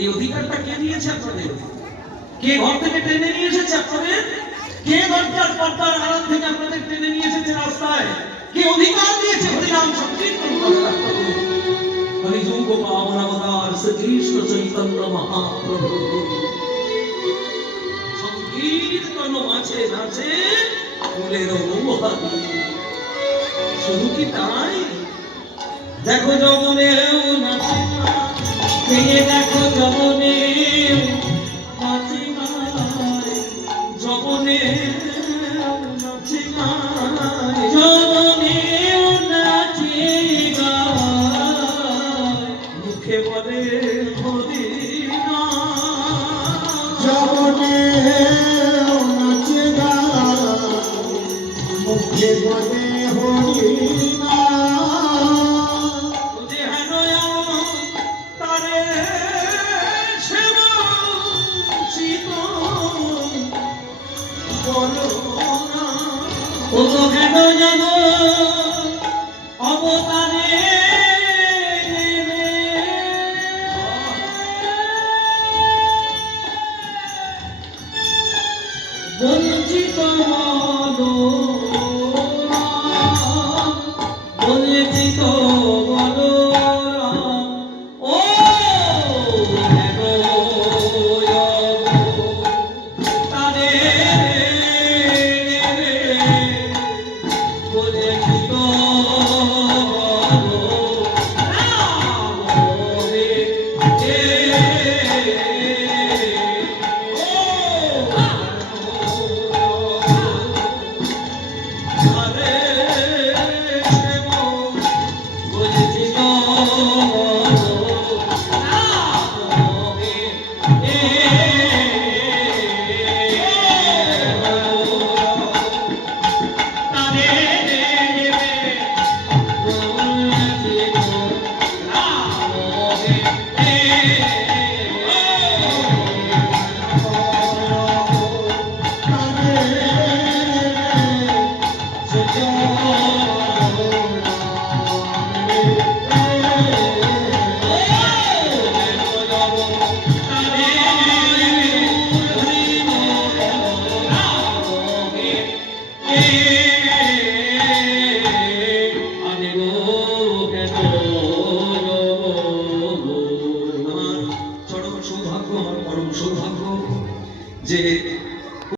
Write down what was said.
এই অধিকারটা কে দিয়েছে আপনাদের? কে ঘর থেকে টেনে নিয়ে এসেছে আপনাদের? কে দরজার পর্দার আড়াল থেকে আপনাদের টেনে নিয়ে এসেছে রাস্তায়? কে অধিকার দিয়েছে হরিনাম সংকীর্তন করার? কলিযুগ পাবন অবতার শ্রীকৃষ্ণ চৈতন্য মহাপ্রভু সংকীর্তন মাঝে নাচে ফুলের মহাদি। শুধু কি তাই? দেখো যমনেও নাচে, দেখো যমনেও নাচে, যমনেও নাচে, যমনেও নাচে, মুখে বলে হরি নাম, যমনেও নাচে, মুখে বলে হরি ও তো কেন যাব অবতারে বল